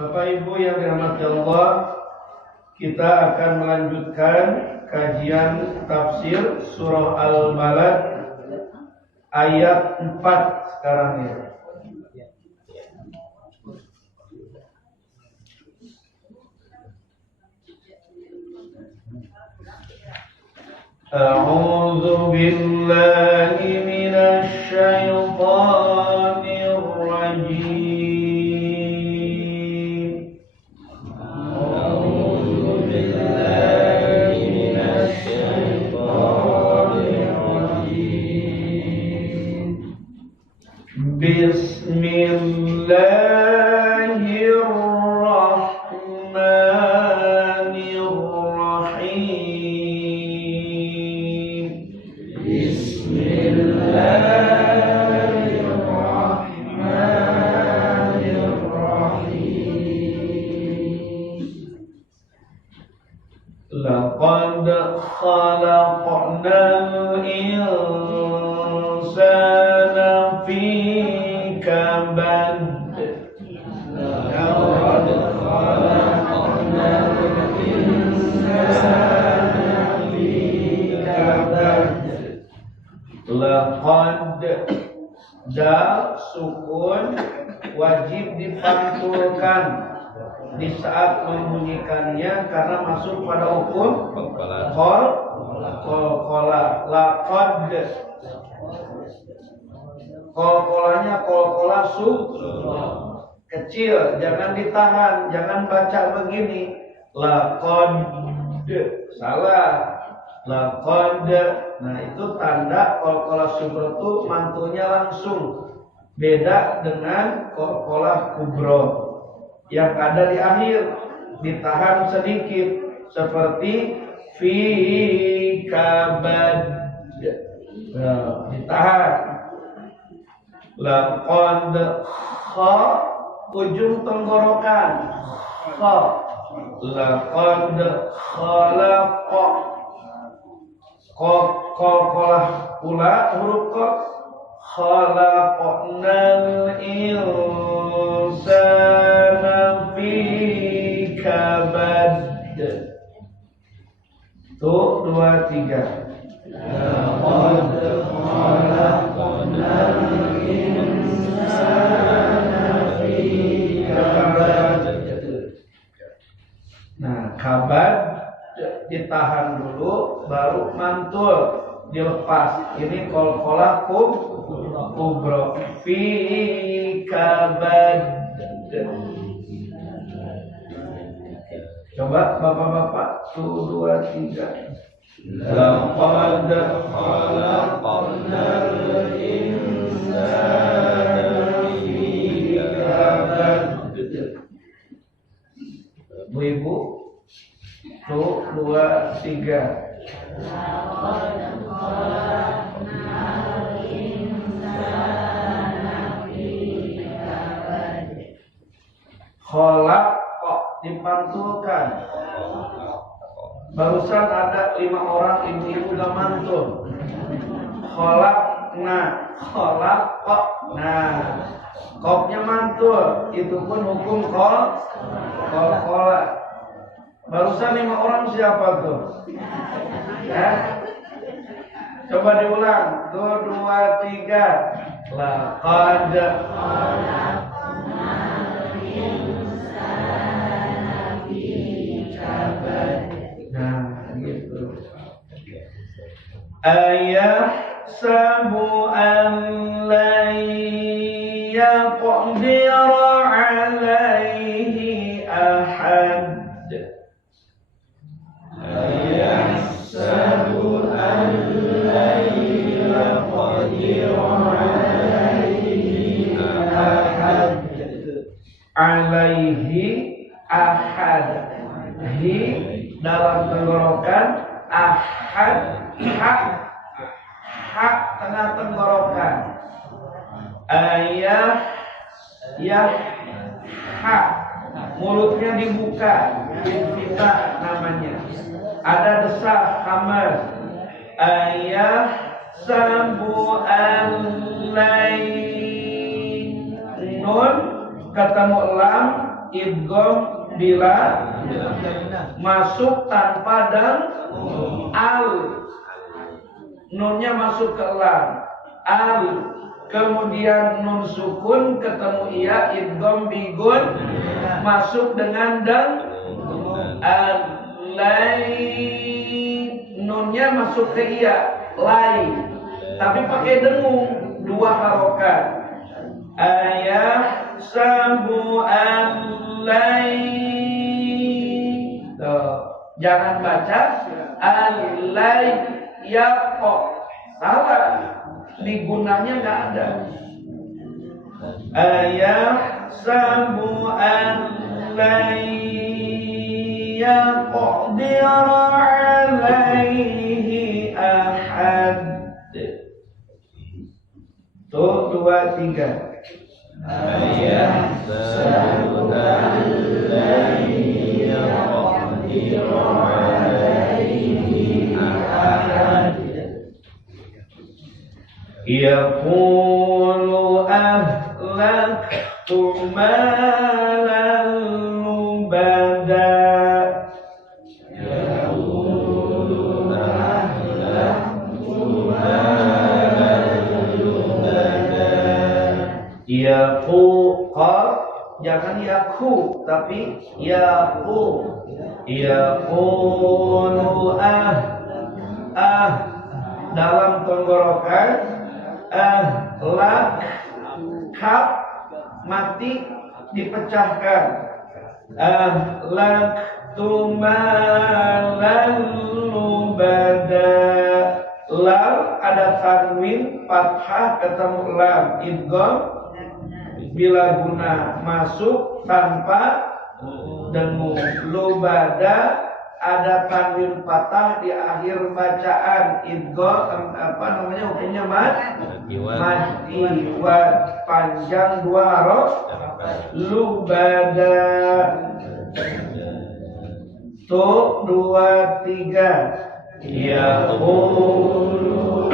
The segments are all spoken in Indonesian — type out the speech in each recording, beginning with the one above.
Bapak Ibu yang dirahmati Allah, kita akan melanjutkan kajian tafsir surah Al-Balad ayat 4 sekarang ya. A'udzu billahi minasy syaithanir rajim. A'udzu billahi minasy syaithanir rajim. Laqad khalaqnal insana fi kabad. Laqad khalaqnal insana fi kabad. Laqad dal sukun wajib dipantulkan di saat membunyikannya karena masuk pada hukum qalqalah. Laqad qalqalahnya qalqalah kecil, jangan ditahan, jangan baca begini laqad, salah. Laqad, nah itu tanda qalqalah sughra itu mantunya langsung, beda dengan qalqalah kubra yang ada di akhir, ditahan sedikit seperti fi kabad. Nah, ditahan. Laqad kha ujung tenggorokan kha. Laqad khalaqa qalqalah pula huruf qaf. Khalaqnal insana fi kabad. Tuh 2, 3. Laqad khalaqnal insana fi kabad. Nah, kabad ditahan dulu baru mantul, dilepas. Ini qalqalah kubra fi kabad. Coba bapak-bapak, 2, 3. Laqad khalaqnal insana fi kabad. Bu-ibu, 2, 3. Kholak kok dipantulkan. Barusan ada 5 orang ibu-ibu gak mantul. Kholak kok. Nah, koknya mantul. Itu pun hukum kholak. Barusan 5 orang siapa tuh? Ya? Coba diulang. 2, 3. Laqad khalaqnal insana fi kabad. Nah, gitu. Ayahsabu an lan yaqdira alaihi ahad. Ayahsabu an lan yaqdira alaihi ahad. Alaihi ahad. Hi dalam tenggorokan, ahad hak tengah tenggorokan. Hak mulutnya dibuka, kita namanya. Ada desak kamar. Sabu al-lain, nun ketemu lam idgham bila masuk tanpa dan al, nunnya masuk ke lam, al, kemudian nun sukun ketemu iya, idgham bigun masuk dengan dan alai, nunnya masuk ke iya, lai, tapi pakai dengung 2 harokat. Ayah sabu alai, jangan baca alai ya kok, salah, digunanya nggak ada. Ayah sabu alai ya qadir alaihi ahad. Tuh 2, 3. Ayah sabu alaihi ya qadir alaihi ahad. Yaqulu ahlaktu malan lubada. Yaqulu ahlaktu malan lubada. Yaqu, jangan yaku tapi yaqu. Yaqulu dalam tenggorokan ahlak, kaf mati dipecahkan, ahlak tumalan lubada, lam ada tanwin fathah ketemu lam, idgham bila guna masuk tanpa dengung, lubada ada tanwin fathah di akhir bacaan, idgham hukumnya mati panjang 2 huruf, lubada. Tuh 2, 3. Yaqulu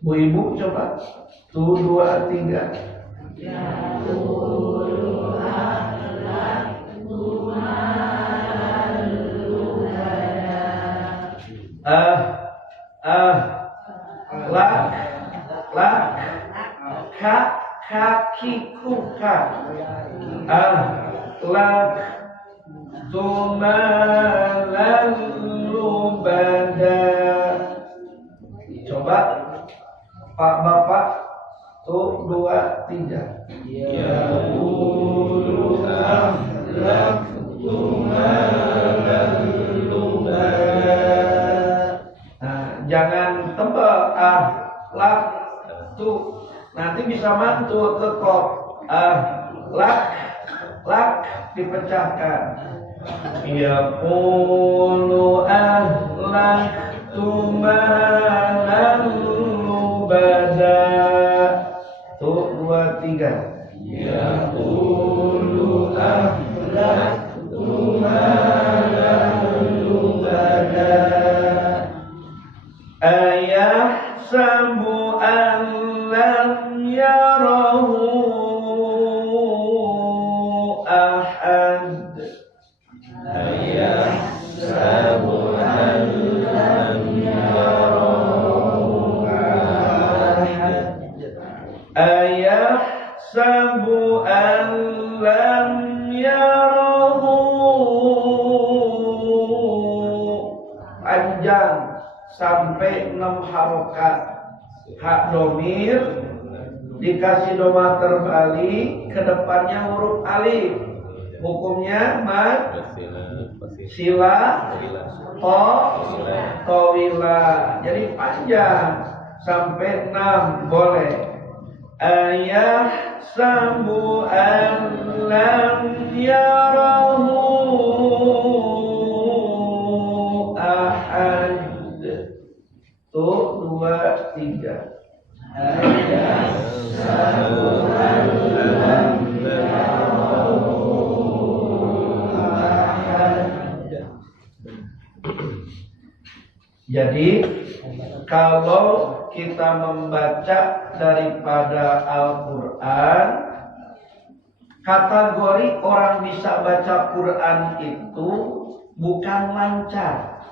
Bu Ibu coba. Tuh 2, 3. Lak kaki kuka, lak tumalan lubada. Coba Pak Bapak. Tuh 2, 3. Yaqulu ahlaktu malan lubada. Jangan tebal, ahlak tuh nanti bisa mantul ke kok, lak dipecahkan. Yaqulu ahlaktu malan lubada. Tuh 2, 3. Yaqulu ahlaktu malan lubada. Ayahsabu an lam yarahu ahad. Ayahsabu an lam yarahu ahad. Ayahsabu an lam yarahu, panjang sampai 6 harokat. Hak domir dikasih doma terbalik, ke depannya huruf alif. Hukumnya mad, sila, towila. Jadi panjang sampai 6 boleh. Ayah sabu an lam yarahu ahad. Tuh 2, 3. Ayah sabu an lam yarahu ahad. Jadi kalau kita membaca daripada Al-Quran, kategori orang bisa baca Quran itu bukan lancar,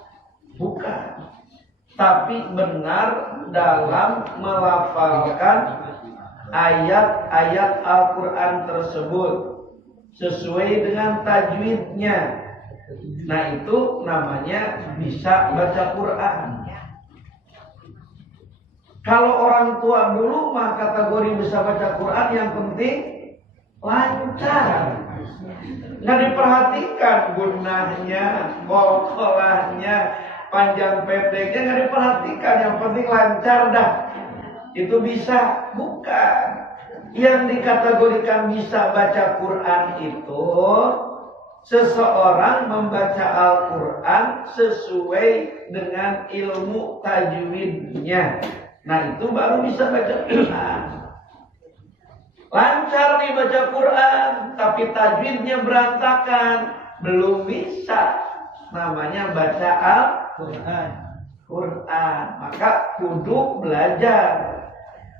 bukan, tapi benar dalam melafalkan ayat-ayat Al-Quran tersebut sesuai dengan tajwidnya. Nah, itu namanya bisa baca Quran. Kalau orang tua dulu mah kategori bisa baca Quran yang penting lancar. Nggak diperhatikan gunahnya, kolahnya, panjang pendeknya nggak diperhatikan. Yang penting lancar dah. Itu bisa. Bukan. Yang dikategorikan bisa baca Quran itu seseorang membaca Al-Quran sesuai dengan ilmu tajwidnya. Nah, itu baru bisa baca Quran. Lancar nih baca Quran, tapi tajwidnya berantakan, belum bisa. Namanya baca Al-Quran. Maka kudu belajar.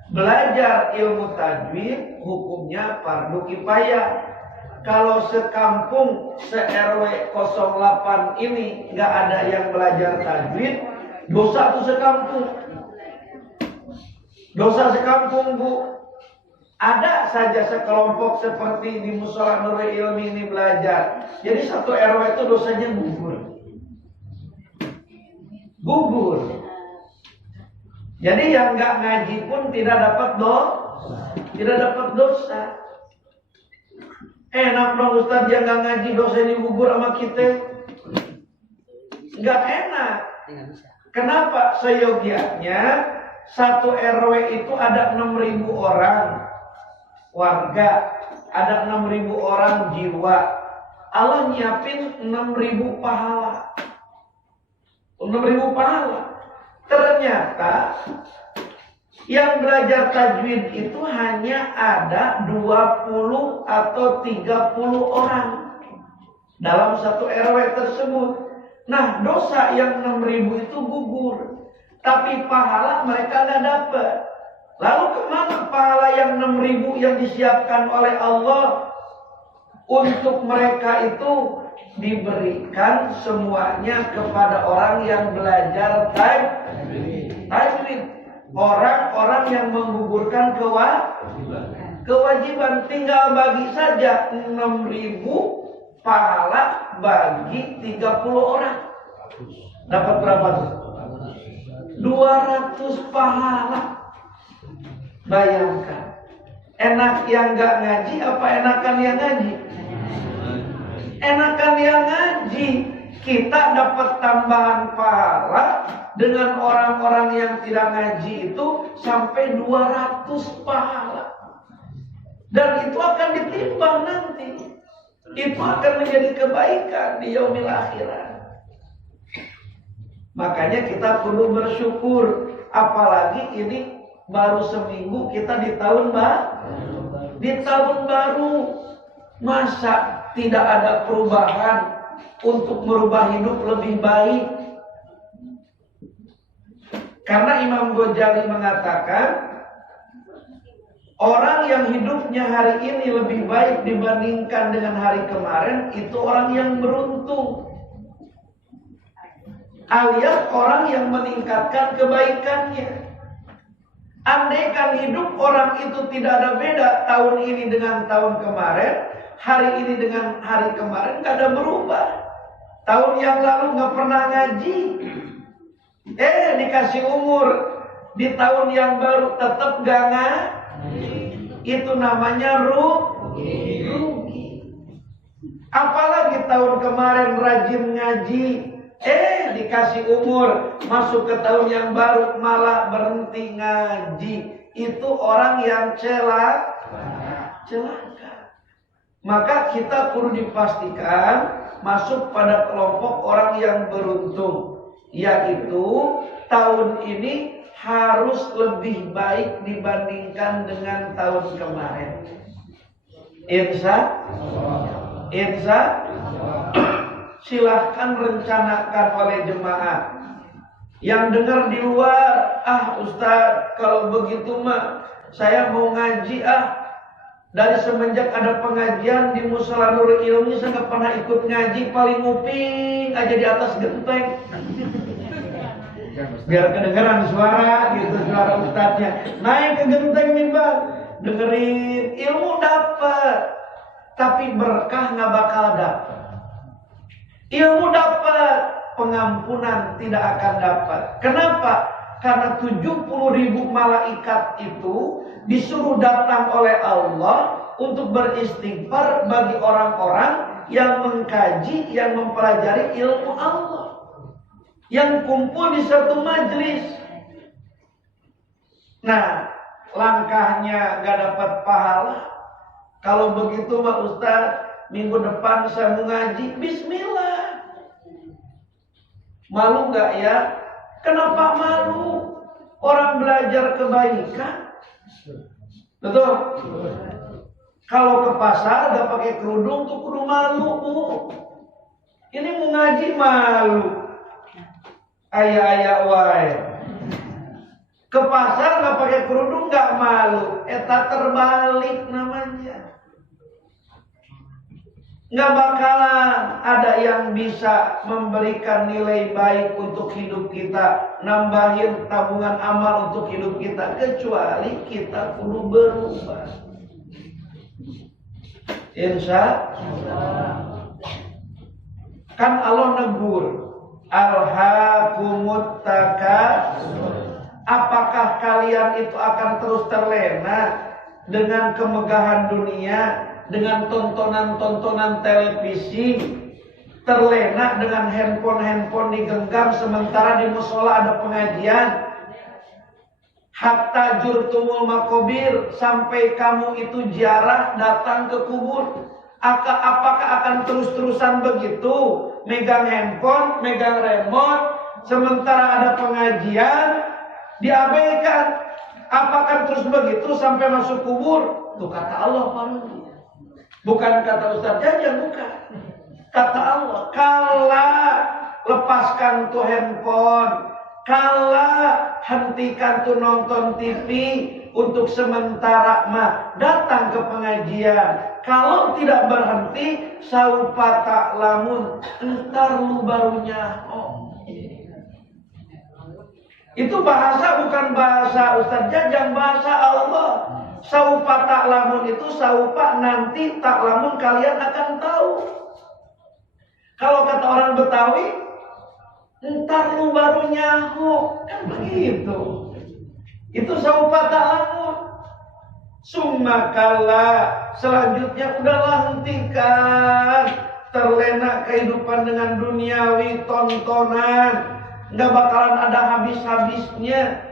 Belajar ilmu tajwid hukumnya fardu kifayah. Kalau sekampung se-RW 08 ini nggak ada yang belajar tajwid, dosa tuh sekampung. Dosa sekampung, Bu. Ada saja sekelompok seperti di Musola Nurul Ilmi ini belajar. Jadi satu RW itu dosanya gugur. Gugur. Jadi yang nggak ngaji pun tidak dapat dosa. Enak dong Ustaz, yang nggak ngaji dosanya gugur sama kita. Nggak enak. Kenapa? Seyogianya satu RW itu ada 6.000 orang warga, ada 6.000 orang jiwa. Allah nyiapin 6.000 pahala. 6.000 pahala. Ternyata yang belajar tajwid itu hanya ada 20 atau 30 orang dalam satu RW tersebut. Nah, dosa yang 6.000 itu gugur, tapi pahala mereka nggak dapat. Lalu kemana pahala yang 6.000 yang disiapkan oleh Allah untuk mereka itu? Diberikan semuanya kepada orang yang belajar tajwid. Orang-orang yang menggugurkan kewajiban. Tinggal bagi saja 6.000 pahala bagi 30 orang. Dapat berapa tuh? 200 pahala. Bayangkan. Enak yang gak ngaji apa enakan yang ngaji? Enakan yang ngaji. Kita dapat tambahan pahala dengan orang-orang yang tidak ngaji itu sampai 200 pahala. Dan itu akan ditimbang nanti. Itu akan menjadi kebaikan di yaumil akhirat. Makanya kita perlu bersyukur. Apalagi ini baru seminggu kita di tahun baru. Di tahun baru. Masa tidak ada perubahan untuk merubah hidup lebih baik? Karena Imam Ghazali mengatakan orang yang hidupnya hari ini lebih baik dibandingkan dengan hari kemarin itu orang yang beruntung, alias orang yang meningkatkan kebaikannya. Andaikan hidup orang itu tidak ada beda tahun ini dengan tahun kemarin, hari ini dengan hari kemarin, gak ada berubah. Tahun yang lalu gak pernah ngaji, dikasih umur di tahun yang baru tetap gak ngaji. Itu namanya rugi. Apalagi tahun kemarin rajin ngaji, dikasih umur masuk ke tahun yang baru malah berhenti ngaji. Itu orang yang celaka. Maka kita perlu dipastikan masuk pada kelompok orang yang beruntung, yaitu tahun ini harus lebih baik dibandingkan dengan tahun kemarin. Insya silahkan rencanakan oleh jemaah. Yang dengar di luar, Ustaz, kalau begitu mah saya mau ngaji Dari semenjak ada pengajian di Musala Nurul Ilmi saya nggak pernah ikut ngaji, paling nguping aja di atas genteng. Biar kedengeran suara gitu, suara ustadznya. Naik ke genteng mimbar, dengerin ilmu dapat, tapi berkah nggak bakal dapat. Ilmu dapat, pengampunan tidak akan dapat. Kenapa? Karena 70.000 malaikat itu disuruh datang oleh Allah untuk beristighfar bagi orang-orang yang mengkaji, yang mempelajari ilmu Allah, yang kumpul di satu majlis. Nah, langkahnya gak dapat pahala. Kalau begitu mah Ustaz, minggu depan saya mau ngaji, bismillah. Malu gak ya? Kenapa malu? Orang belajar kebaikan. Betul? Kalau ke pasar gak pakai kerudung tuh kudu malu, Bu. Ini mau ngaji malu. Ayah wae. Ke pasar gak pakai kerudung gak malu. Eta terbalik namanya. Nggak bakalan ada yang bisa memberikan nilai baik untuk hidup kita, nambahin tabungan amal untuk hidup kita, kecuali kita perlu berubah. Insya Allah. Kan Allah negur, alhaakumut takatsur. Apakah kalian itu akan terus terlena dengan kemegahan dunia, dengan tontonan-tontonan televisi, terlena dengan handphone digenggam sementara di musola ada pengajian, hatta jurtumul makobir, sampai kamu itu ziarah datang ke kubur. Apakah akan terus-terusan begitu, megang handphone, megang remote, sementara ada pengajian diabaikan? Apakah terus begitu sampai masuk kubur? Itu kata Allah parunya. Bukan kata Ustaz Jajang, bukan. Kata Allah, kala lepaskan tuh handphone, kala hentikan tuh nonton TV untuk sementara mah, datang ke pengajian. Kalau tidak berhenti, saufa ta'lamun, entar lu barunya. Itu bahasa bukan bahasa Ustaz Jajang, bahasa Allah. Saufa ta'lamun itu saufa nanti, ta'lamun kalian akan tahu. Kalau kata orang Betawi, entar lu baru nyaho, kan begitu. Itu saufa ta'lamun. Summa kalla, selanjutnya udahlah hentikan. Terlena kehidupan dengan duniawi tontonan, nggak bakalan ada habis-habisnya.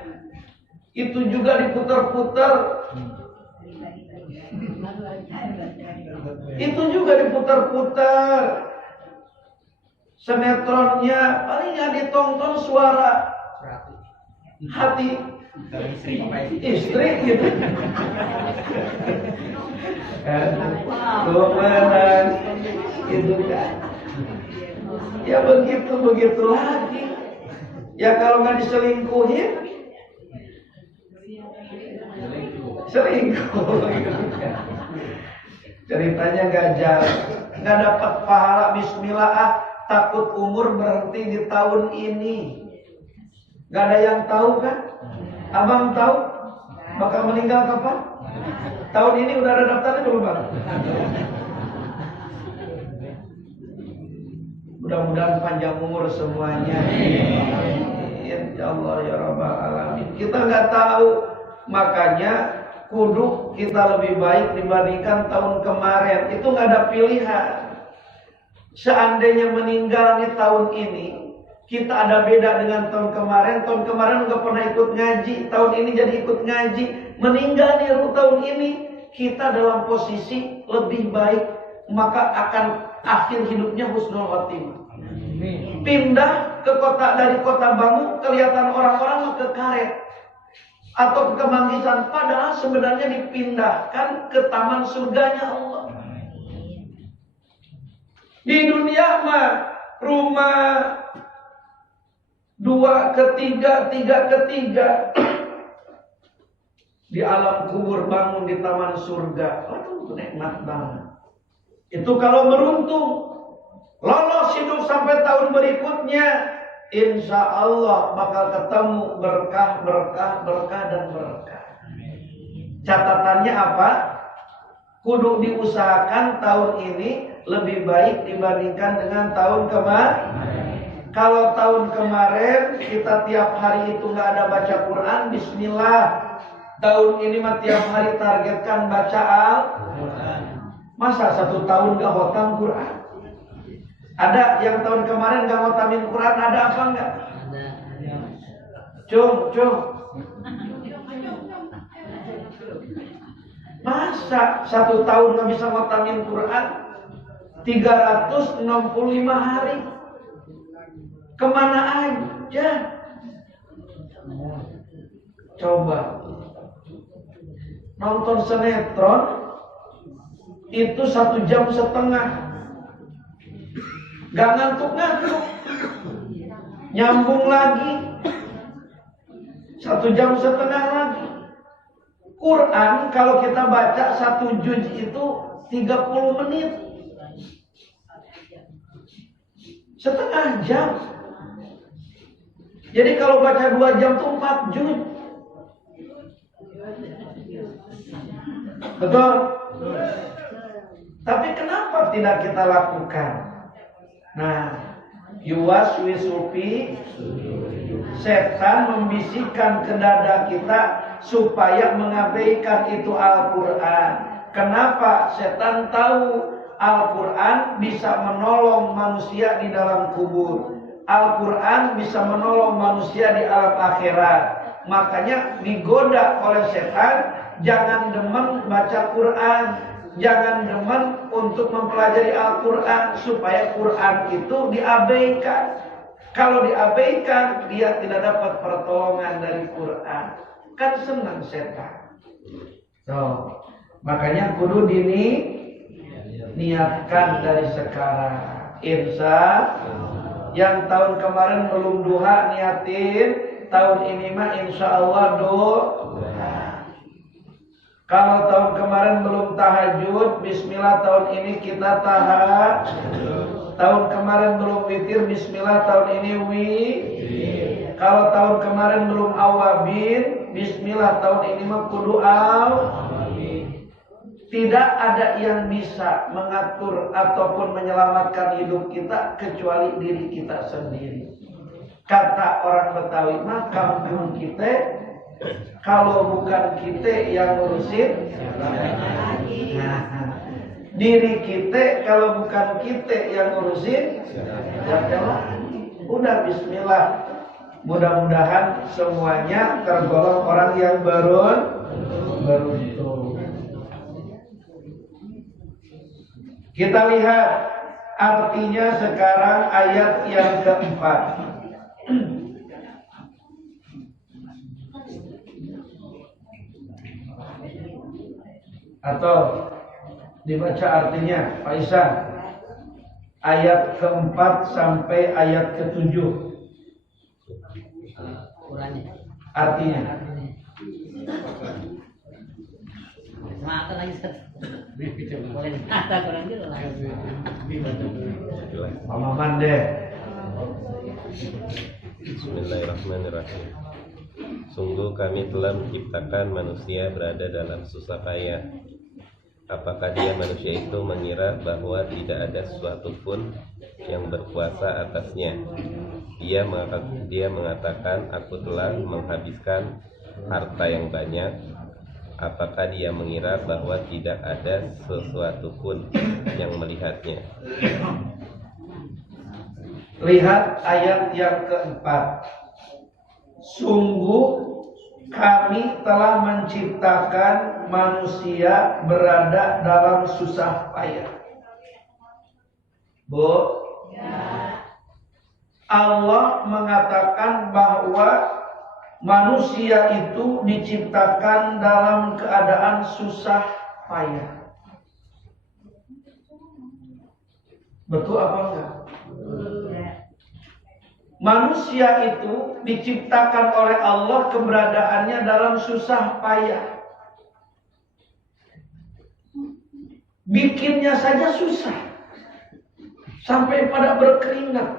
Itu juga diputar-putar. Itu juga diputar-putar. Sinetronnya paling yang ditonton suara hati istri gitu. Kemenang itu kan. Ya begitu lagi. Ya kalau nggak diselingkuhin, selingkuh gitu kan. Ceritanya gajah nggak dapat pahala bismillah, takut umur berhenti di tahun ini. Nggak ada yang tahu kan? Abang tahu bakal meninggal kapan? Tahun ini udah ada daftarnya belum Bang? Mudah-mudahan panjang umur semuanya. Ya Allah ya Rabbal Alamin. Kita nggak tahu, makanya kudu kita lebih baik dibandingkan tahun kemarin. Itu nggak ada pilihan. Seandainya meninggal di tahun ini, kita ada beda dengan tahun kemarin. Tahun kemarin nggak pernah ikut ngaji, tahun ini jadi ikut ngaji. Meninggal di tahun ini, kita dalam posisi lebih baik, maka akan akhir hidupnya husnul khotimah. Pindah ke kota, dari kota Bangu kelihatan orang-orang ke Karet atau ke Kemanggisan, padahal sebenarnya dipindahkan ke taman surganya Allah. Di dunia mah rumah 2 ketiga, 3 ketiga. Di alam kubur bangun di taman surga. Aduh, nikmat banget. Itu kalau beruntung. Lolos hidup sampai tahun berikutnya, insya Allah bakal ketemu berkah, dan berkah. Catatannya apa? Kudu diusahakan tahun ini lebih baik dibandingkan dengan tahun kemarin. Kalau tahun kemarin kita tiap hari itu nggak ada baca Quran, bismillah. Tahun ini mah tiap hari targetkan baca Al-Quran. Masa 1 tahun gak khotam Quran? Ada yang tahun kemarin gak khotamin Quran, ada apa enggak? Ada. Cung. Masa 1 tahun gak bisa khotamin Quran? 365 hari. Kemana aja? Coba nonton sinetron itu 1,5 jam, gak ngantuk-ngantuk, nyambung lagi 1,5 jam lagi. Quran kalau kita baca 1 juz itu 30 menit, setengah jam. Jadi kalau baca 2 jam itu 4 juz. Betul? Tapi kenapa tidak kita lakukan? Nah, yuwaswisufi, setan membisikkan ke dada kita supaya mengabaikan itu Al-Quran. Kenapa? Setan tahu Al-Quran bisa menolong manusia di dalam kubur. Al-Quran bisa menolong manusia di alam akhirat. Makanya digoda oleh setan. Jangan demen baca Quran, jangan demen untuk mempelajari Al-Quran, supaya Quran itu diabaikan. Kalau diabaikan, dia tidak dapat pertolongan dari Quran. Kan senang setan. Makanya kudu niatkan dari sekarang. Insya yang tahun kemarin belum duha niatin, tahun ini mah insya Allah duha. Kalau tahun kemarin belum tahajud, bismillah tahun ini kita tahajud. Tahun kemarin belum witir, bismillah tahun ini witir. Kalau tahun kemarin belum awabin, bismillah tahun ini mah kudu awabin. Tidak ada yang bisa mengatur ataupun menyelamatkan hidup kita kecuali diri kita sendiri. Kata orang Betawi mah, kampung kita kalau bukan kita yang ngurusin, diri kita kalau bukan kita yang ngurusin, siapa lagi? Udah bismillah. Mudah-mudahan semuanya tergolong orang yang beruntung. Kita lihat artinya sekarang ayat yang keempat. Atau dibaca artinya, Pak Isan. Ayat keempat sampai ayat ketujuh. Artinya. Mama Mande. Bismillahirrahmanirrahim. Sungguh kami telah menciptakan manusia berada dalam susah payah. Apakah dia manusia itu mengira bahwa tidak ada sesuatu pun yang berkuasa atasnya? Dia mengatakan, aku telah menghabiskan harta yang banyak. Apakah dia mengira bahwa tidak ada sesuatu pun yang melihatnya? Lihat ayat yang keempat. Sungguh kami telah menciptakan manusia berada dalam susah payah. Bu, ya. Allah mengatakan bahwa manusia itu diciptakan dalam keadaan susah payah. Betul apa enggak? Manusia itu diciptakan oleh Allah keberadaannya dalam susah payah. Bikinnya saja susah, sampai pada berkeringat.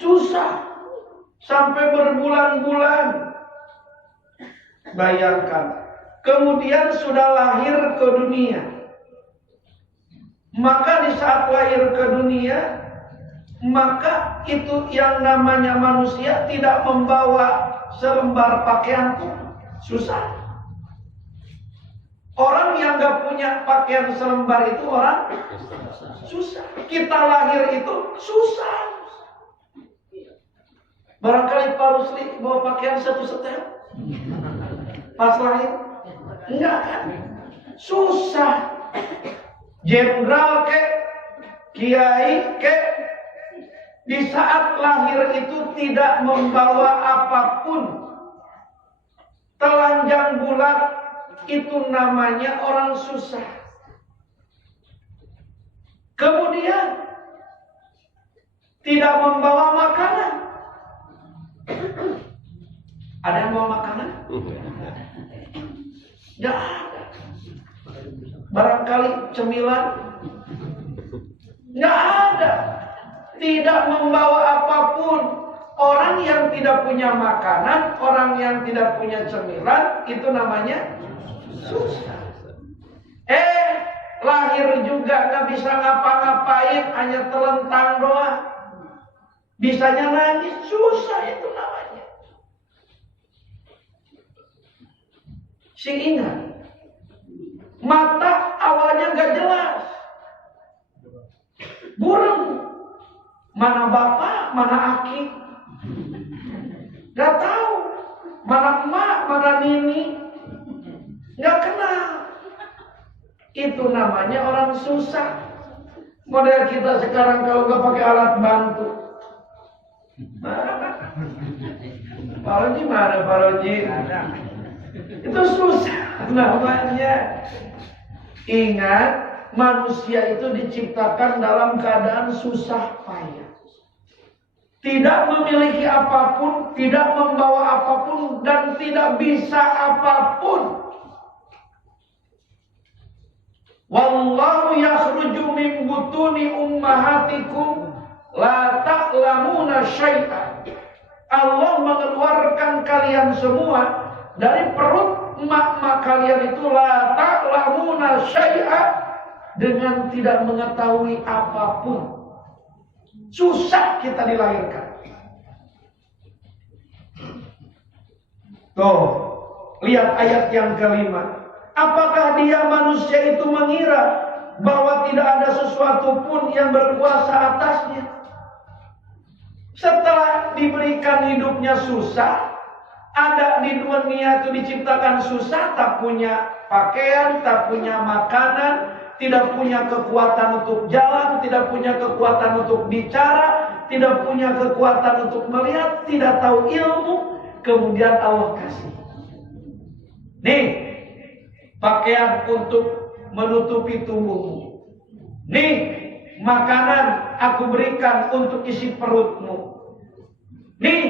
Susah, sampai berbulan-bulan. Bayangkan, kemudian sudah lahir ke dunia. Maka di saat lahir ke dunia, maka itu yang namanya manusia tidak membawa selembar pakaian pun susah. Orang yang gak punya pakaian selembar itu orang susah. Kita lahir itu susah. Barangkali Pak Rusli bawa pakaian satu setel pas lahir? Enggak kan? Susah. Jenderal ke, kiai ke, di saat lahir itu tidak membawa apapun. Telanjang bulat, itu namanya orang susah. Kemudian tidak membawa makanan. Ada yang bawa makanan? Tidak ada. Barangkali cemilan? Tidak ada. Tidak membawa apapun. Orang yang tidak punya makanan, orang yang tidak punya cemilan, itu namanya susah. Lahir juga gak bisa ngapa-ngapain, hanya telentang doang. Bisanya nangis, susah itu namanya. Ingat, mata awalnya gak jelas. Burung, mana bapak, mana aki, gak tahu. Mana emak, mana nini, gak kenal. Itu namanya orang susah. Model kita sekarang kalau gak pakai alat bantu. Pak Roji mana Pak Roji? Itu susah namanya. Ingat, manusia itu diciptakan dalam keadaan susah payah. Tidak memiliki apapun, tidak membawa apapun, dan tidak bisa apapun. Wallahu yakhruju min butuni ummahatikum la ta'lamuna syai'an. Allah mengeluarkan kalian semua dari perut emak-emak kalian itu la ta'lamuna syai'an, dengan tidak mengetahui apapun. Susah kita dilahirkan. Tuh, lihat ayat yang kelima. Apakah dia manusia itu mengira bahwa tidak ada sesuatu pun yang berkuasa atasnya? Setelah diberikan hidupnya susah, ada di dunia itu diciptakan susah, tak punya pakaian, tak punya makanan, tidak punya kekuatan untuk jalan, tidak punya kekuatan untuk bicara, tidak punya kekuatan untuk melihat, tidak tahu ilmu, kemudian Allah kasih. Nih, pakaian untuk menutupi tubuhmu. Nih, makanan aku berikan untuk isi perutmu. Nih,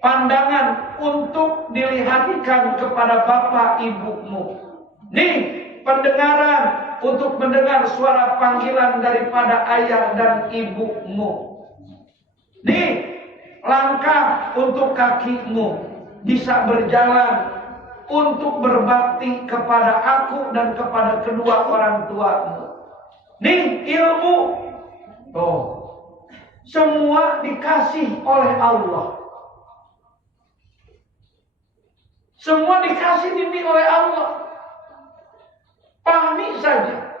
pandangan untuk dilihatkan kepada bapak ibumu. Nih, pendengaran untuk mendengar suara panggilan daripada ayah dan ibumu. Nih, langkah untuk kakimu bisa berjalan untuk berbakti kepada aku dan kepada kedua orang tuamu. Nih, ilmu. Tuh, semua dikasih oleh Allah. Semua dikasih ini oleh Allah. Pahami saja.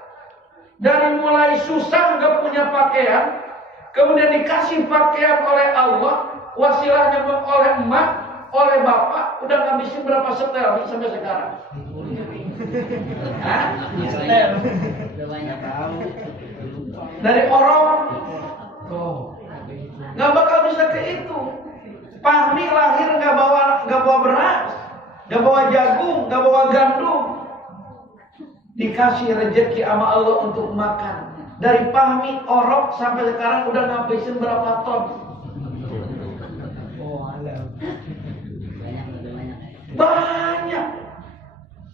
Dari mulai susah gak punya pakaian, kemudian dikasih pakaian oleh Allah, wasilahnya oleh emak, oleh bapak, udah ngabisin berapa setel sampai sekarang? Hah? Setel. Udah banyak tahu. Dari orang, nggak bakal bisa ke itu. Fahmi lahir nggak bawa beras, nggak bawa jagung, nggak bawa gandum. Dikasih rezeki sama Allah untuk makan Dari Pahmi, Orok sampai sekarang udah ngabisin berapa ton? Banyak.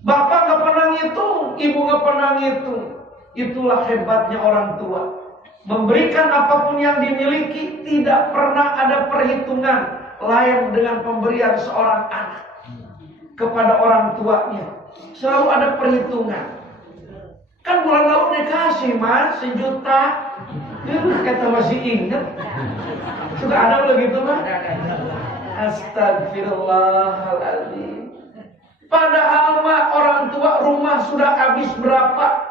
Bapak gak pernah ngitung, ibu gak pernah ngitung. Itulah hebatnya orang tua. Memberikan apapun yang dimiliki, tidak pernah ada perhitungan lain dengan pemberian seorang anak kepada orang tuanya. Selalu ada perhitungan. Kan bulan lalu dikasih mas 1 juta. Kita masih ingat. Suka ada begitu mas? Astagfirullahaladzim. Padahal mah orang tua rumah sudah habis berapa,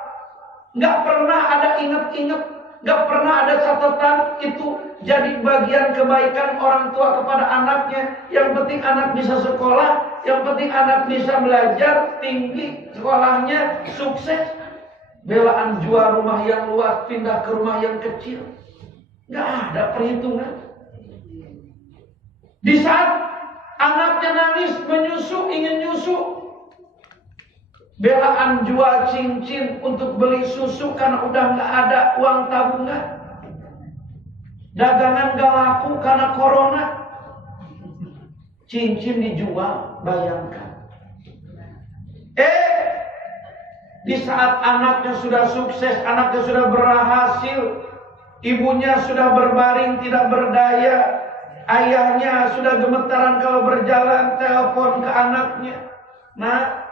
nggak pernah ada inget-inget, nggak pernah ada catatan itu jadi bagian kebaikan orang tua kepada anaknya. Yang penting anak bisa sekolah, yang penting anak bisa belajar tinggi sekolahnya, sukses. Belaan jual rumah yang luas, pindah ke rumah yang kecil, nggak ada perhitungan. Di saat anaknya nangis, menyusu, ingin nyusu, belaan jual cincin untuk beli susu karena udah nggak ada uang tabungan. Dagangan gak laku karena corona. Cincin dijual, bayangkan. Di saat anaknya sudah sukses, anaknya sudah berhasil, ibunya sudah berbaring tidak berdaya, ayahnya sudah gemetaran kalau berjalan, telepon ke anaknya, "Nak,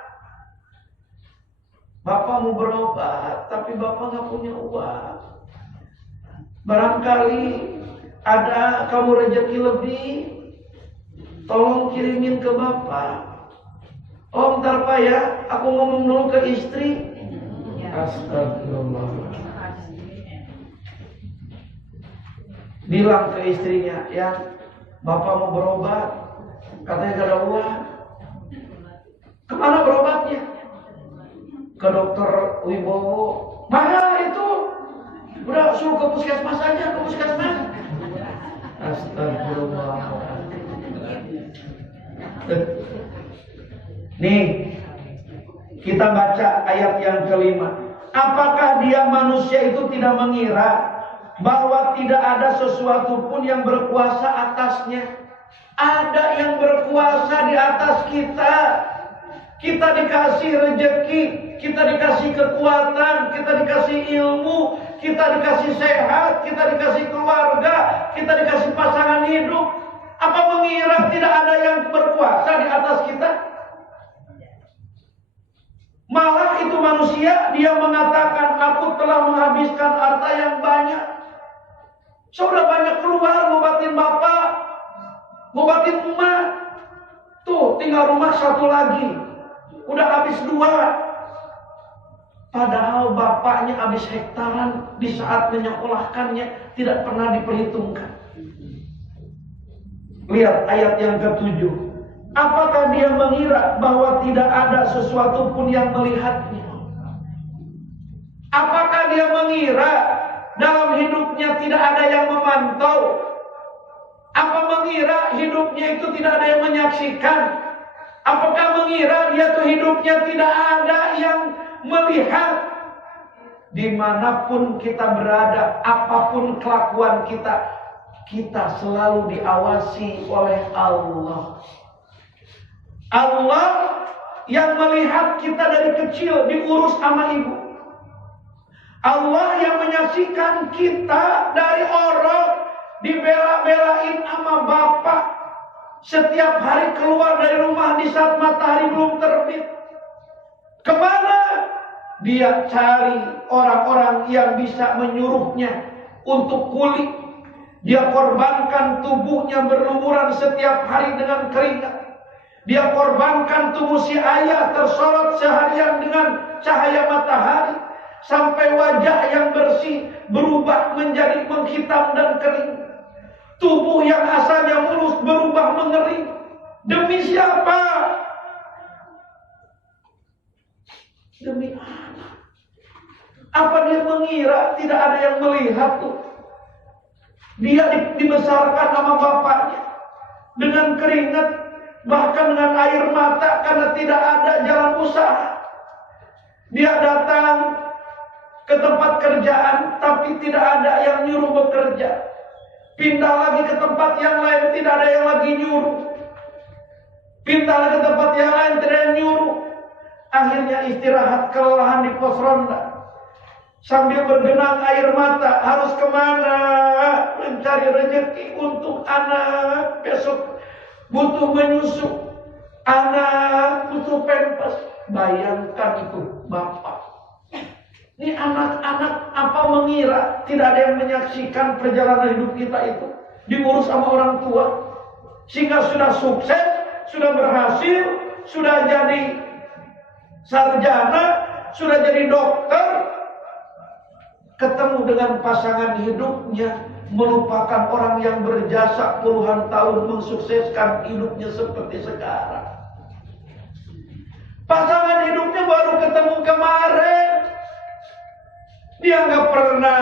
Bapak mau berobat, tapi Bapak gak punya uang. Barangkali ada kamu rezeki lebih, tolong kirimin ke Bapak." "Oh bentar Pak ya, aku ngomong dulu ke istri." Astagfirullah. Bilang ke istrinya, "Ya, Bapak mau berobat, katanya gak ada uang." "Kemana berobatnya?" "Ke dokter Wibowo." "Mana itu?" "Udah suruh ke puskesmas aja, ke puskesmas." Astagfirullah. Nih, kita baca ayat yang kelima. Apakah dia manusia itu tidak mengira bahwa tidak ada sesuatu pun yang berkuasa atasnya? Ada yang berkuasa di atas kita. Kita dikasih rezeki, kita dikasih kekuatan, kita dikasih ilmu, kita dikasih sehat, kita dikasih keluarga, kita dikasih pasangan hidup. Apa mengira tidak ada yang berkuasa di atas kita? Malah itu manusia, dia mengatakan, "Aku telah menghabiskan harta yang banyak." Sudah banyak keluar, ngobatin bapak, ngobatin emak. Tuh, tinggal rumah 1 lagi. Udah habis 2. Padahal bapaknya habis hektaran di saat menyekolahkannya tidak pernah diperhitungkan. Lihat ayat yang ke-7. Apakah dia mengira bahwa tidak ada sesuatu pun yang melihatnya? Apakah dia mengira dalam hidupnya tidak ada yang memantau? Apa mengira hidupnya itu tidak ada yang menyaksikan? Apakah mengira dia tuh hidupnya tidak ada yang melihat? Dimanapun kita berada, apapun kelakuan kita, kita selalu diawasi oleh Allah. Allah yang melihat kita dari kecil diurus sama ibu. Allah yang menyaksikan kita dari orang dibela-belain sama bapak. Setiap hari keluar dari rumah di saat matahari belum terbit. Kemana? Dia cari orang-orang yang bisa menyuruhnya untuk kuli. Dia korbankan tubuhnya berlumuran setiap hari dengan keringat. Dia korbankan tubuh si ayah tersorot seharian dengan cahaya matahari. Sampai wajah yang bersih berubah menjadi menghitam dan kering. Tubuh yang asalnya mulus berubah mengering. Demi siapa? Demi anak. Apa dia mengira tidak ada yang melihat tuh? Dia dibesarkan sama bapaknya dengan keringat, bahkan dengan air mata karena tidak ada jalan usaha. Dia datang ke tempat kerjaan tapi tidak ada yang nyuruh bekerja. Pindah lagi ke tempat yang lain, tidak ada yang lagi nyuruh. Pindah lagi ke tempat yang lain, tidak ada yang nyuruh. Akhirnya istirahat kelelahan di pos ronda. Sambil bergenang air mata, harus kemana? Mencari rezeki untuk anak. Besok butuh menyusu. Anak butuh pempes. Bayangkan itu bapak. Ini anak-anak apa mengira tidak ada yang menyaksikan perjalanan hidup kita itu diurus sama orang tua. Sehingga sudah sukses, sudah berhasil, sudah jadi sarjana, sudah jadi dokter, ketemu dengan pasangan hidupnya, melupakan orang yang berjasa puluhan tahun mensukseskan hidupnya seperti sekarang. Pasangan hidupnya baru ketemu kemarin. Dia nggak pernah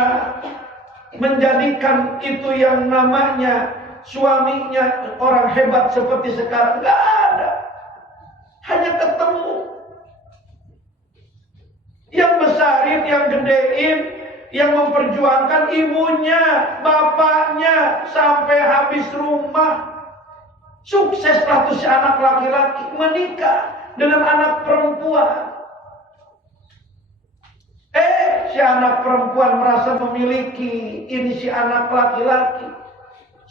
menjadikan itu yang namanya suaminya orang hebat seperti sekarang. Nggak ada. Hanya ketemu. Yang besarin, yang gedein, yang memperjuangkan ibunya, bapaknya, sampai habis rumah. Sukseslah tuh si anak laki-laki menikah dengan anak perempuan. Si anak perempuan merasa memiliki ini si anak laki-laki,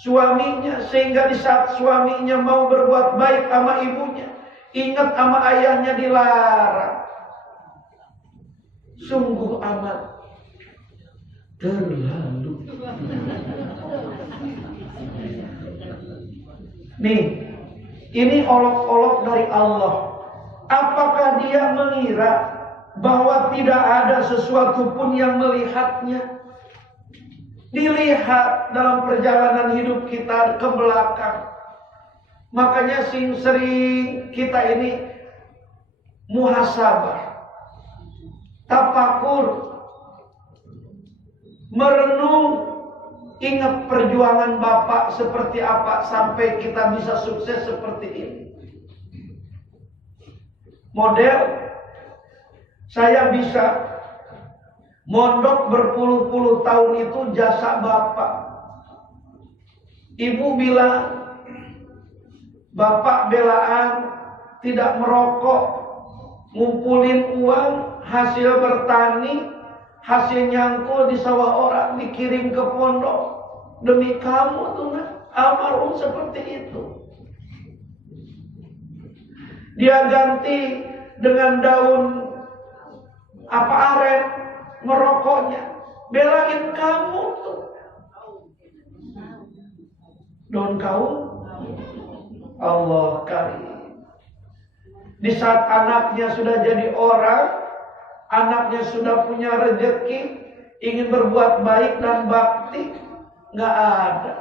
suaminya, sehingga di saat suaminya mau berbuat baik sama ibunya, ingat sama ayahnya dilarang. Sungguh amat terlalu. Nih, ini olok-olok dari Allah. Apakah dia mengira bahwa tidak ada sesuatu pun yang melihatnya? Dilihat dalam perjalanan hidup kita ke belakang. Makanya sering kita ini muhasabah, tafakur, merenung, ingat perjuangan Bapak seperti apa sampai kita bisa sukses seperti ini. Model saya bisa mondok berpuluh-puluh tahun itu jasa Bapak. Ibu bilang, Bapak belaan tidak merokok, ngumpulin uang, hasil bertani, hasil nyangkul di sawah orang, dikirim ke pondok. Demi kamu tuh nak, almarhum seperti itu. Dia ganti dengan daun aren merokoknya, belain kamu tuh. Daun kaum Allah karim. Di saat anaknya sudah jadi orang, anaknya sudah punya rezeki, ingin berbuat baik dan bakti, nggak ada.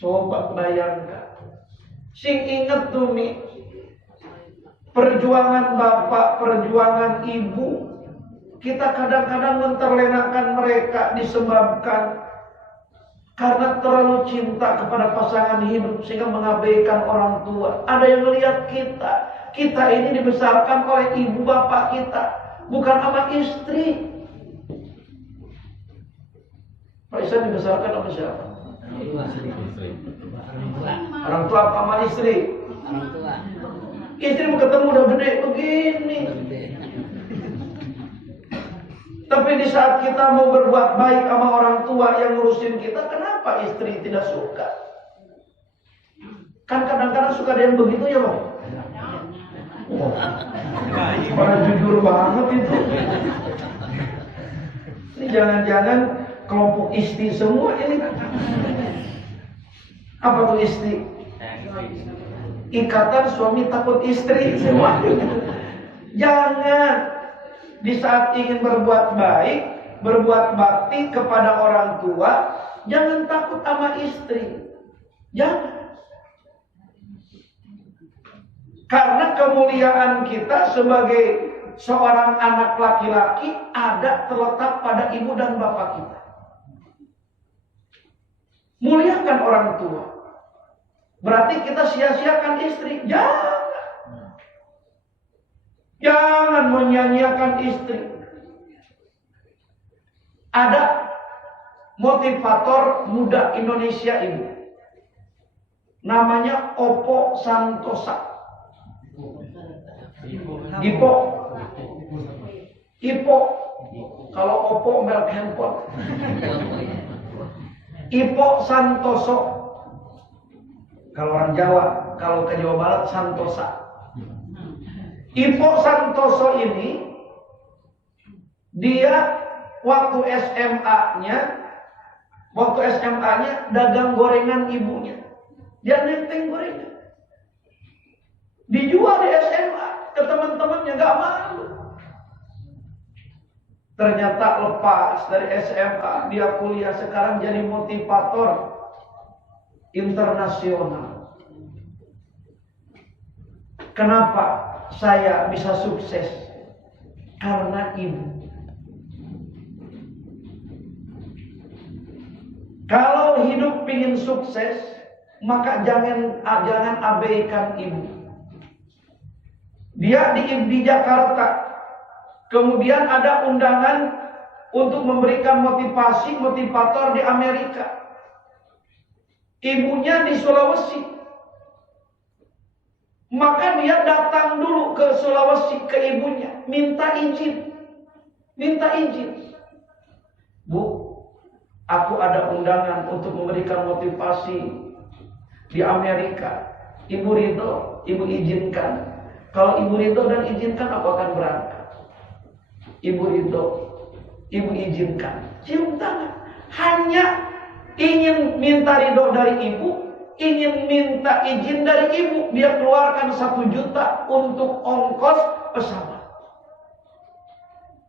Coba bayangkan. Sing inget tuh nih, perjuangan bapak, perjuangan ibu, kita kadang-kadang menterlenakan mereka disebabkan karena terlalu cinta kepada pasangan hidup sehingga mengabaikan orang tua. Ada yang melihat kita ini dibesarkan oleh ibu bapak kita, bukan sama istri. Pak Isan dibesarkan sama siapa? Orang tua apa sama istri? Orang tua. Istri mau ketemu udah gede begini. Tapi di saat kita mau berbuat baik sama orang tua yang ngurusin kita, kenapa istri tidak suka? Kan kadang-kadang suka ada yang begitu ya Bang? Orang jujur banget itu. Ini jangan-jangan kelompok istri semua ini. Apa tuh istri? Ikatan suami takut istri semua. Jangan. Di saat ingin berbuat baik, berbuat bakti kepada orang tua, jangan takut sama istri. Jangan. Karena kemuliaan kita sebagai seorang anak laki-laki ada terletak pada ibu dan bapak kita. Muliakan orang tua. Berarti kita sia-siakan istri. Jangan. Jangan menyanyiakan istri. Ada motivator muda Indonesia ini, namanya Opo Santosa. Ipo. Kalau Oppo merek handphone. Ipo Santoso. Kalau orang Jawa, kalau ke Jawa Barat Santosa. Ipo Santoso ini, dia waktu SMA-nya dagang gorengan ibunya. Dia nenteng gorengan, dijual di SMA ke teman-temannya, gak malu. Ternyata lepas dari SMA, dia kuliah, sekarang jadi motivator internasional. Kenapa saya bisa sukses? Karena ibu. Kalau hidup ingin sukses, maka jangan abaikan ibu. Dia di Jakarta. Kemudian ada undangan untuk memberikan motivator di Amerika. Ibunya di Sulawesi. Maka dia datang dulu ke Sulawesi, ke ibunya, minta izin. Bu, aku ada undangan untuk memberikan motivasi di Amerika. Ibu ridho, ibu izinkan. Kalau ibu ridho dan izinkan, aku akan berangkat. Ibu ridho, ibu izinkan. Cium tangan. Hanya ingin minta ridho dari ibu, ingin minta izin dari ibu. Dia keluarkan 1 juta untuk ongkos pesawat.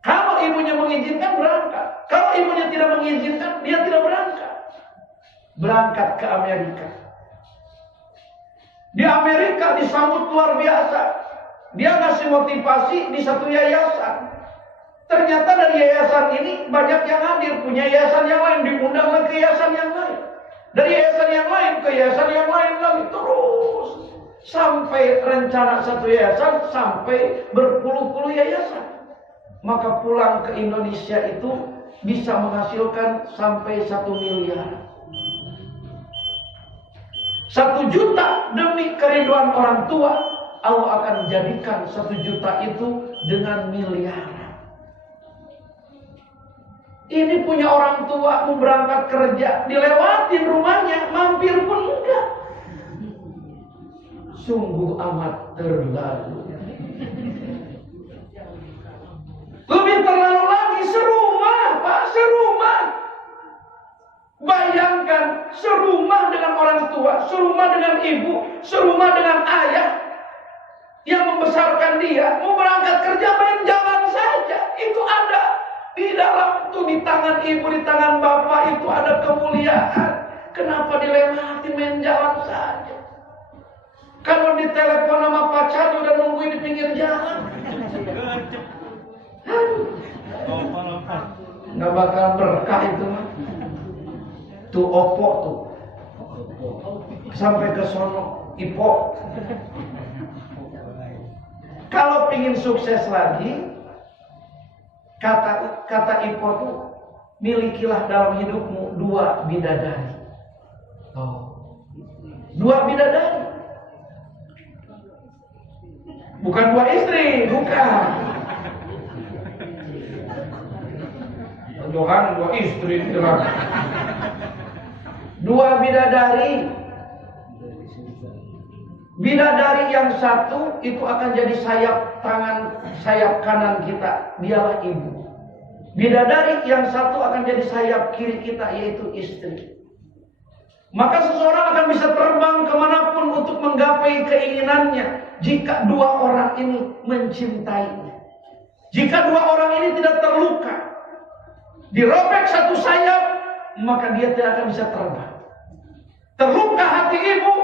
Kalau ibunya mengizinkan, berangkat. Kalau ibunya tidak mengizinkan, dia tidak berangkat. Berangkat ke Amerika. Di Amerika disambut luar biasa. Dia ngasih motivasi di satu yayasan. Ternyata dari yayasan ini banyak yang hadir, punya yayasan yang lain, diundang lagi ke yayasan yang lain. Dari yayasan yang lain ke yayasan yang lain lagi, terus. Sampai rencana satu yayasan, sampai berpuluh-puluh yayasan. Maka pulang ke Indonesia itu bisa menghasilkan sampai 1 miliar. 1 juta demi kerinduan orang tua, Allah akan jadikan 1 juta itu dengan miliar. Ini punya orang tua, mau berangkat kerja, dilewatin rumahnya, mampir pun enggak. Sungguh amat terlalu. Lebih terlalu lagi, serumah, Pak, serumah. Bayangkan, serumah dengan orang tua, serumah dengan ibu, serumah dengan ayah yang membesarkan dia, mau berangkat kerja, main jalan saja. Itu ada. Di dalam itu, di tangan ibu, di tangan bapak itu ada kemuliaan. Kenapa dilewati, main jalan saja? Kalau ditelepon sama pacarnya udah nungguin di pinggir jalan. Nggak bakal berkah itu mah. Tuh Oppo tuh. Sampai ke sono, Ipo. Kalau pingin sukses lagi, Kata Ipo tuh, milikilah dalam hidupmu 2 bidadari. 2 bidadari. Bukan 2 istri, bukan. Tuhan 2 istri, jelas. 2 bidadari. Bidadari yang satu itu akan jadi sayap kanan kita, dialah ibu. Bidadari yang satu akan jadi sayap kiri kita, yaitu istri. Maka seseorang akan bisa terbang kemanapun untuk menggapai keinginannya jika 2 orang ini mencintainya. Jika 2 orang ini tidak terluka, dirobek 1 sayap, maka dia tidak akan bisa terbang. Terluka hati ibu,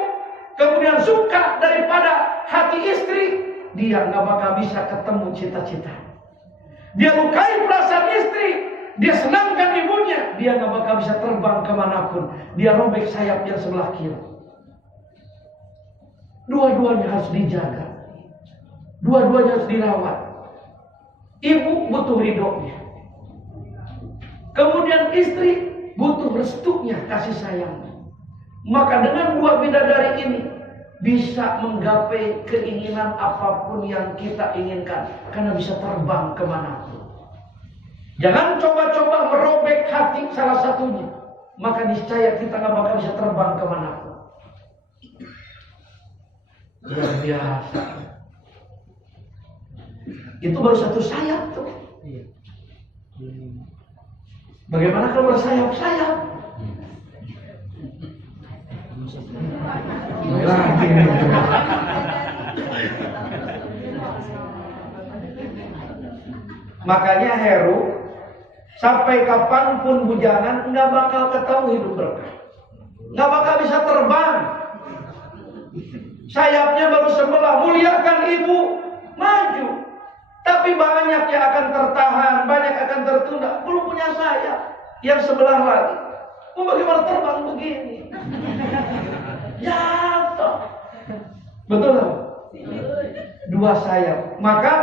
kemudian suka daripada hati istri, dia nggak bakal bisa ketemu cita-cita. Dia lukai perasaan istri, dia senangkan ibunya, dia nggak bakal bisa terbang kemanapun. Dia robek sayapnya sebelah kiri. Dua-duanya harus dijaga, dua-duanya harus dirawat. Ibu butuh ridhonya, Kemudian istri butuh restunya, kasih sayang. Maka dengan dua bidadari ini bisa menggapai keinginan apapun yang kita inginkan, karena bisa terbang kemanapun. Jangan coba-coba merobek hati salah satunya, maka niscaya kita nggak bakal bisa terbang kemanapun. Luar biasa. Itu baru satu sayap tuh. Bagaimana kalau bersayap-sayap? Lagi. Makanya Heru sampai kapanpun bujangan nggak bakal ketemu hidup berkah, nggak bakal bisa terbang. Sayapnya baru sebelah, muliakan ibu, maju. Tapi banyak yang akan tertahan, banyak akan tertunda, belum punya sayap. Yang sebelah lagi, mau bagaimana terbang begini? Jatuh. Betul? Dua sayap. Maka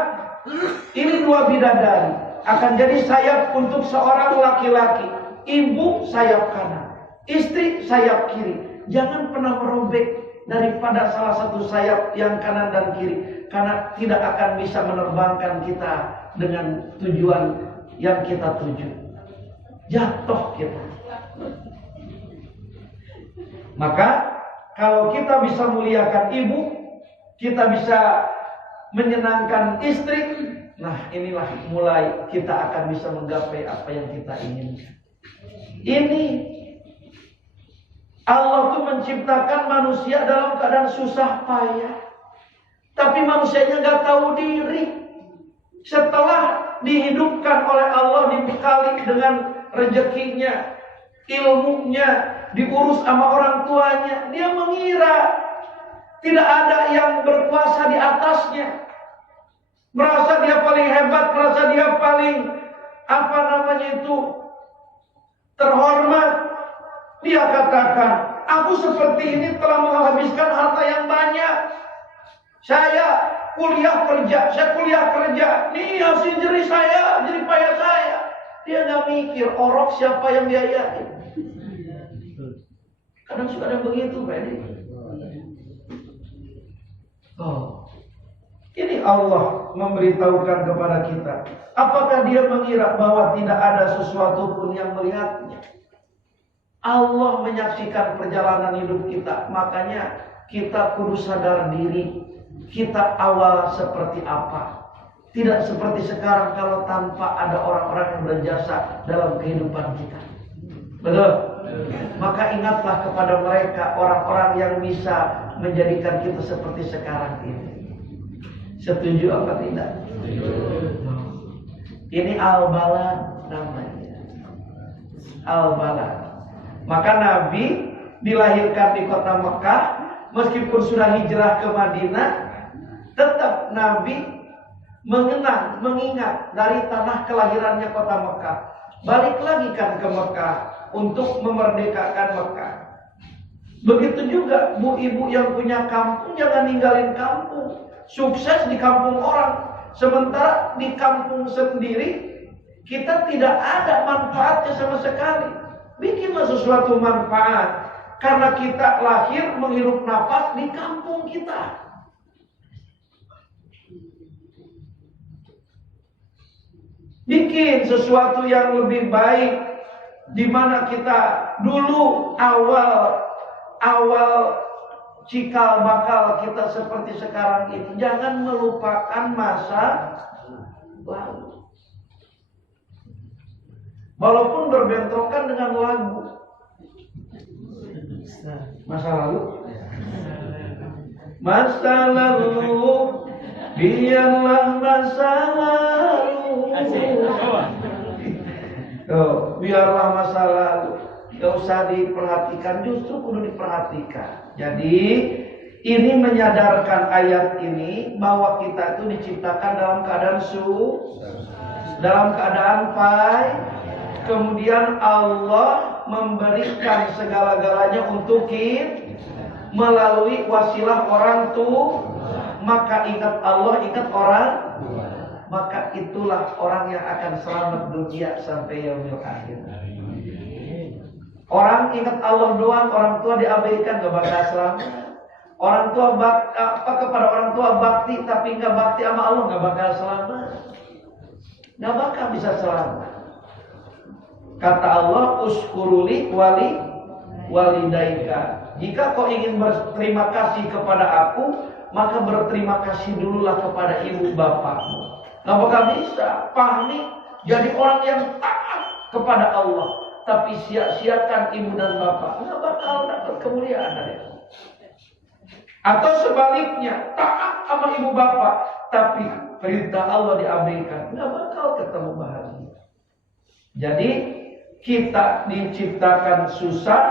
ini dua bidadari akan jadi sayap untuk seorang laki-laki. Ibu sayap kanan, istri sayap kiri. Jangan pernah merobek daripada salah satu sayap yang kanan dan kiri, karena tidak akan bisa menerbangkan kita dengan tujuan yang kita tuju. Jatuh kita. Maka kalau kita bisa muliakan ibu, kita bisa menyenangkan istri, nah inilah mulai kita akan bisa menggapai apa yang kita inginkan. Ini Allah tuh menciptakan manusia dalam keadaan susah payah, tapi manusianya nggak tahu diri. Setelah dihidupkan oleh Allah, dibekali dengan rezekinya, ilmunya, diurus sama orang tuanya, dia mengira tidak ada yang berkuasa di atasnya, merasa dia paling hebat, merasa dia paling terhormat. Dia katakan, aku seperti ini telah menghabiskan harta yang banyak. Saya kuliah kerja, nih hasil jerih saya, jerih payah saya. Dia nggak mikir orok siapa yang biayain. Kadang suka ada begitu, Pak. Ini Allah memberitahukan kepada kita. Apakah dia mengira bahwa tidak ada sesuatu pun yang melihatnya? Allah menyaksikan perjalanan hidup kita. Makanya kita kudu sadar diri. Kita awal seperti apa. Tidak seperti sekarang kalau tanpa ada orang-orang yang berjasa dalam kehidupan kita. Betul? Maka ingatlah kepada mereka, orang-orang yang bisa menjadikan kita seperti sekarang ini. Setuju apa tidak? Ini Al-Balad namanya. Al-Balad. Maka Nabi dilahirkan di kota Mekah, meskipun sudah hijrah ke Madinah, tetap Nabi mengingat dari tanah kelahirannya kota Mekah. Balik lagi kan ke Mekah untuk memerdekakan Mekah. Begitu juga bu ibu yang punya kampung, jangan ninggalin kampung. Sukses di kampung orang, sementara di kampung sendiri kita tidak ada manfaatnya sama sekali. Bikinlah sesuatu manfaat, karena kita lahir menghirup nafas di kampung kita. Bikin sesuatu yang lebih baik, di mana kita dulu awal cikal bakal kita seperti sekarang ini. Jangan melupakan masa lalu. Walaupun berbentrokan dengan lagu. Masa lalu. Masa lalu, biarlah masa lalu. Biarlah masa lalu. Gak usah diperhatikan, justru kudu diperhatikan. Jadi ini menyadarkan ayat ini bahwa kita itu diciptakan dalam keadaan dalam keadaan kemudian Allah memberikan segala-galanya untuk kita melalui wasilah orang tua. Maka ingat Allah, ingat orang. maka itulah orang yang akan selamat dunia sampai yaumil akhir. Orang ingat Allah doang, orang tua diabaikan, gak bakal selamat. Orang tua kepada orang tua bakti tapi nggak bakti sama Allah, nggak bakal selamat. Nggak bakal bisa selamat. Kata Allah, uskuruli walidaika. Jika kau ingin berterima kasih kepada aku, maka berterima kasih dululah kepada ibu bapakmu. Nggak bakal bisa. Panik jadi orang yang taat kepada Allah, tapi sia-siakan ibu dan bapak, nggak bakal dapat kemuliaan dari Allah. Atau sebaliknya, taat sama ibu bapak, tapi perintah Allah diabaikan, nggak bakal ketemu bahagia. Jadi kita diciptakan susah,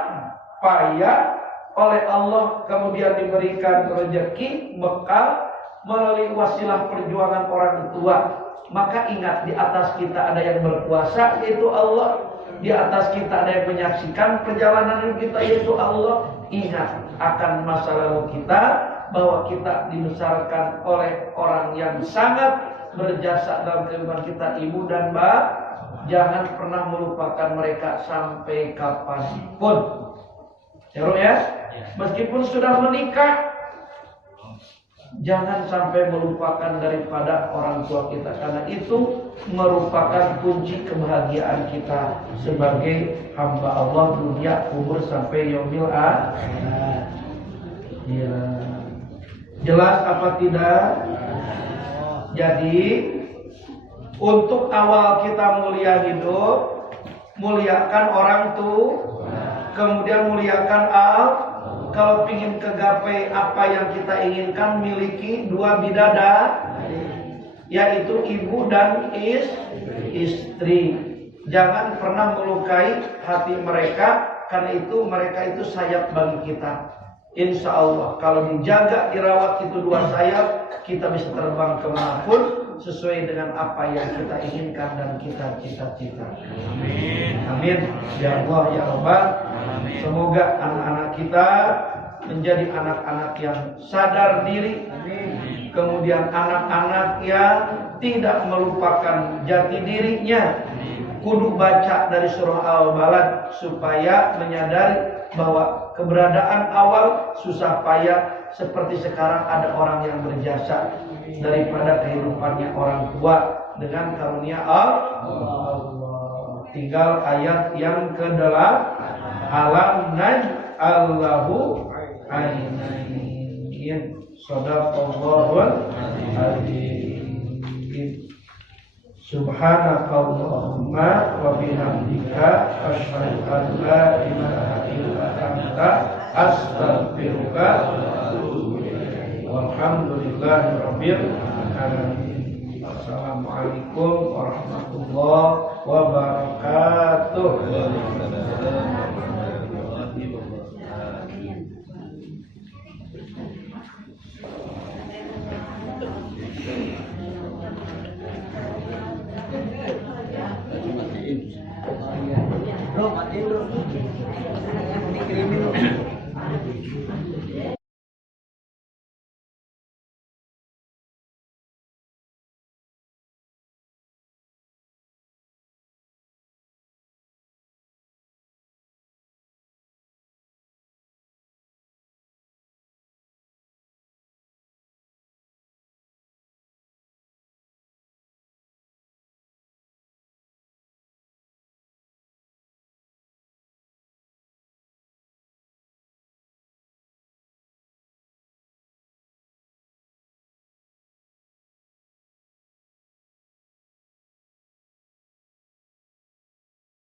payah oleh Allah, kemudian diberikan rezeki, bekal melalui wasilah perjuangan orang tua. Maka ingat, di atas kita ada yang berkuasa, yaitu Allah. Di atas kita ada yang menyaksikan perjalanan kita, yaitu Allah. Ingat akan masa lalu kita, bahwa kita dibesarkan oleh orang yang sangat berjasa dalam kehidupan kita, ibu dan bapak. Jangan pernah melupakan mereka sampai kapanpun. Ya, meskipun sudah menikah, jangan sampai melupakan daripada orang tua kita, karena itu merupakan kunci kebahagiaan kita sebagai hamba Allah dunia umur sampai yaumil akhir. Ya. Jelas apa tidak? Jadi untuk awal kita mulia hidup, muliakan orang tua, kemudian muliakan kalau ingin kegapai apa yang kita inginkan, miliki dua bidadari, yaitu ibu dan istri. Jangan pernah melukai hati mereka, karena itu mereka itu sayap bagi kita. Insya Allah kalau dijaga, dirawat itu dua sayap, kita bisa terbang kemanapun sesuai dengan apa yang kita inginkan dan kita cita-cita. Amin. Amin. Ya Allah ya Rabbal. Semoga anak-anak kita menjadi anak-anak yang sadar diri. Kemudian anak-anak yang tidak melupakan jati dirinya. Kudu baca dari surah Al-Balad supaya menyadari bahwa keberadaan awal susah payah seperti sekarang ada orang yang berjasa daripada kehidupannya orang tua dengan karunia Allah. Tinggal ayat yang ke-8, alam naj'allahu ainain. Shadaqallahul azim. Subhanakallahumma wa bihamdika asyhadu an la ilaha illa anta astaghfiruka wa atubu ilaik. Walhamdulillahi rabbil alamin. Assalamualaikum warahmatullahi wabarakatuh.